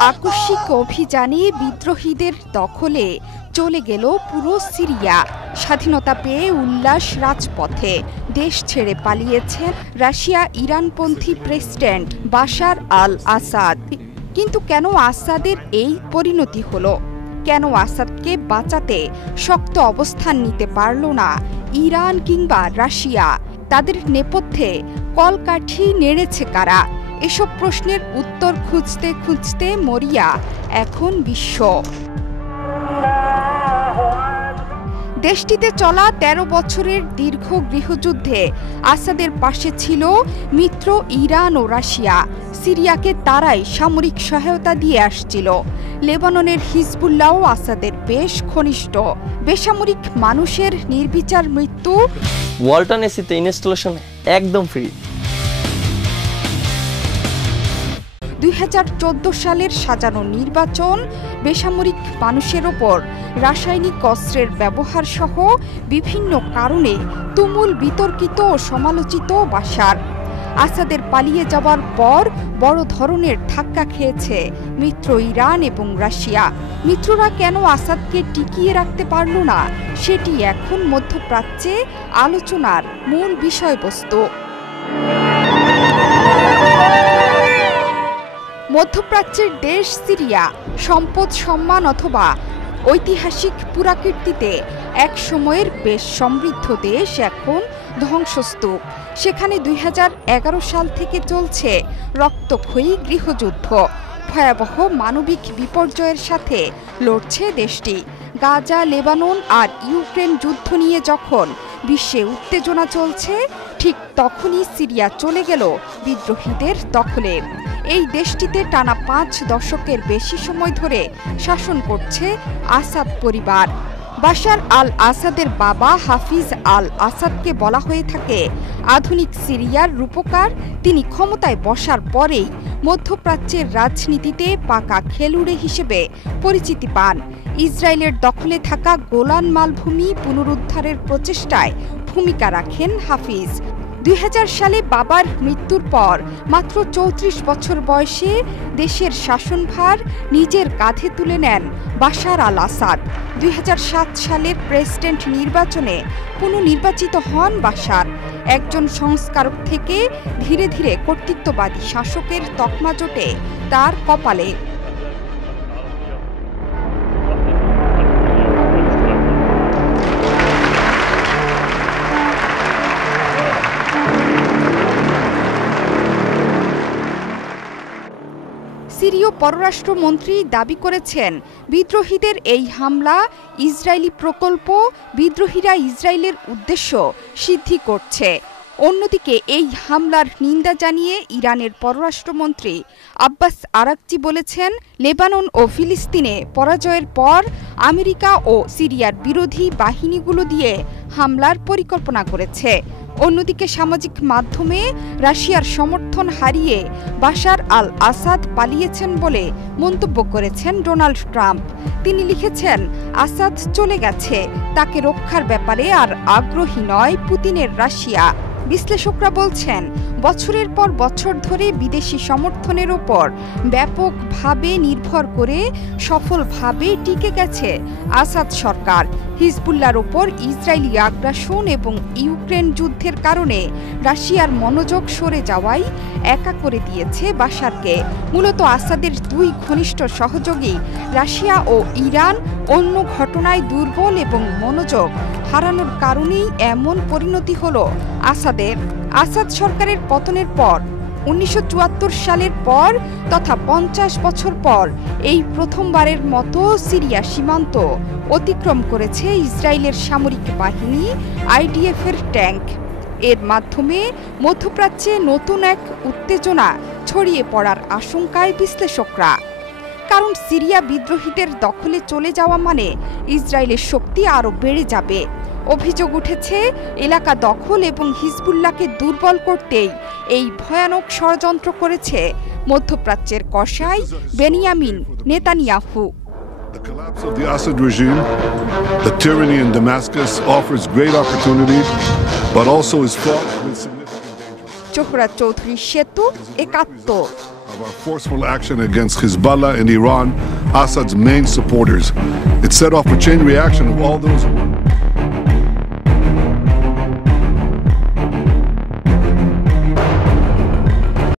আকস্মিক অভিযানে বিদ্রোহীদের দখলে চলে গেল পুরো সিরিয়া। স্বাধীনতা পেয়ে উল্লাস রাজপথে। দেশ ছেড়ে পালিয়েছেন রাশিয়া ইরানপন্থী প্রেসিডেন্ট বাশার আল আসাদ। কিন্তু কেন আসাদের এই পরিণতি হলো? কেন আসাদকে বাঁচাতে শক্ত অবস্থান নিতে পারল না ইরান কিংবা রাশিয়া? তাদের নেপথ্যে কলকাঠি নেড়েছে কারা? এসব প্রশ্নের উত্তর খুঁজতে খুঁজতে মরিয়া এখন বিশ্ব। দেশটিতে চলা ১৩ বছরের দীর্ঘ গৃহযুদ্ধে আসাদের পাশে ছিল মিত্র ইরান ও রাশিয়া। সিরিয়াকে তারাই সামরিক সহায়তা দিয়ে আসছিল। লেবাননের হিজবুল্লাহও আসাদের বেশ ঘনিষ্ঠ। বেসামরিক মানুষের নির্বিচার মৃত্যু। ওয়ালটন এসিতে ইনস্টলেশন একদম ফ্রি। ২০১৪ সালের সাজানো নির্বাচন, বেসামরিক মানুষের ওপর রাসায়নিক অস্ত্রের ব্যবহার সহ বিভিন্ন কারণে তুমুল বিতর্কিত ও সমালোচিত বাশার। আসাদের পালিয়ে যাওয়ার পর বড় ধরনের ধাক্কা খেয়েছে মিত্র ইরান এবং রাশিয়া। মিত্ররা কেন আসাদকে টিকিয়ে রাখতে পারল না, সেটি এখন মধ্যপ্রাচ্যে আলোচনার মূল বিষয়বস্তু। মধ্যপ্রাচ্যের দেশ সিরিয়া সম্পদ, সম্মান অথবা ঐতিহাসিক পুরাকীর্তিতে এক সময়ের বেশ সমৃদ্ধ দেশ এখন ধ্বংসস্তূপ। সেখানে ২০১১ সাল থেকে চলছে রক্তক্ষয়ী গৃহযুদ্ধ। ভয়াবহ মানবিক বিপর্যয়ের সাথে লড়ছে দেশটি। গাজা, লেবানন আর ইউক্রেন যুদ্ধ নিয়ে যখন বিশ্বে উত্তেজনা চলছে, ঠিক তখনই সিরিয়া চলে গেল বিদ্রোহীদের দখলে। এই দেশটিতে টানা ৫ দশকের বেশি সময় ধরে শাসন করছে আসাদ পরিবার। বাশার আল আসাদের বাবা হাফিজ আল আসাদকে বলা হয়ে থাকে আধুনিক সিরিয়ার রূপকার। তিনি ক্ষমতায় বসার পরেই মধ্যপ্রাচ্যের রাজনীতিতে পাকা খেলুড়ে হিসেবে পরিচিতি পান। ইসরায়েলের দখলে থাকা গোলান মালভূমি পুনরুদ্ধারের প্রচেষ্টায় ভূমিকা রাখেন হাফিজ। ২০০০ সালে বাবার মৃত্যুর পর মাত্র ৩৪ বছর বয়সে দেশের শাসনভার নিজের কাঁধে তুলে নেন বাশার আল আসাদ। ২০০৭ সালের প্রেসিডেন্ট নির্বাচনে পুনর্নির্বাচিত হন বাশার। একজন সংস্কারক থেকে ধীরে ধীরে কর্তৃত্ববাদী শাসকের তকমা জোটে তার কপালে। সিরীয় পররাষ্ট্রমন্ত্রী দাবি করেছেন, বিদ্রোহীদের এই হামলা ইসরায়েলি প্রকল্প, বিদ্রোহীরা ইসরায়েলের উদ্দেশ্য সিদ্ধি করছে। অন্যদিকে এই হামলার নিন্দা জানিয়ে ইরানের পররাষ্ট্রমন্ত্রী আব্বাস আরাকচি বলেছেন, লেবানন ও ফিলিস্তিনে পরাজয়ের পর আমেরিকা ও সিরিয়ার বিরোধী বাহিনীগুলো দিয়ে হামলার পরিকল্পনা করেছে। অন্যদিকে সামাজিক মাধ্যমে রাশিয়ার সমর্থন হারিয়ে বাশার আল আসাদ পালিয়েছেন বলে মন্তব্য করেছেন ডোনাল্ড ট্রাম্প। তিনি লিখেছেন, আসাদ চলে গেছে, তাকে রক্ষার ব্যাপারে আর আগ্রহী নয় পুতিনের রাশিয়া। বিশ্লেষকরা বলছেন, বছরের পর বছর ধরে বিদেশি সমর্থনের ওপর ব্যাপকভাবে নির্ভর করে সফলভাবে টিকে গেছে আসাদ সরকার। হিজবুল্লাহর ওপর ইসরায়েলি আগ্রাসন এবং ইউক্রেন যুদ্ধের কারণে রাশিয়ার মনোযোগ সরে যাওয়াই একা করে দিয়েছে বাশারকে। মূলত আসাদের দুই ঘনিষ্ঠ সহযোগী রাশিয়া ও ইরান অন্য ঘটনায় দুর্বল এবং মনোযোগ হারানোর কারণেই এমন পরিণতি হল আসাদের। আসাদ সরকারের পতনের পর ১৯৭৪ সালের পর তথা ৫০ বছর পর এই প্রথমবারের মতো সিরিয়া সীমান্ত অতিক্রম করেছে ইসরায়েলের সামরিক বাহিনী আইডিএফের ট্যাঙ্ক। এর মাধ্যমে মধ্যপ্রাচ্যে নতুন এক উত্তেজনা ছড়িয়ে পড়ার আশঙ্কায় বিশ্লেষকরা। কারণ সিরিয়া বিদ্রোহীদের দখলে চলে যাওয়া মানে ইসরায়েলের শক্তি আরও বেড়ে যাবে। অভিযোগ উঠেছে, এলাকা দখল এবং হিজবুল্লাহকে দুর্বল করতেই এই ভয়ানক ষড়যন্ত্র করেছে মধ্যপ্রাচ্যের কসাই Benjamin Netanyahu. The collapse of the Assad regime, the tyranny in Damascus offers great opportunities, but also is fraught with significant dangers. Zohra Chowdhury সেতু, একাত্তর। of our forceful action against Hezbollah and Iran, Assad's main supporters. It set off a chain reaction of all those who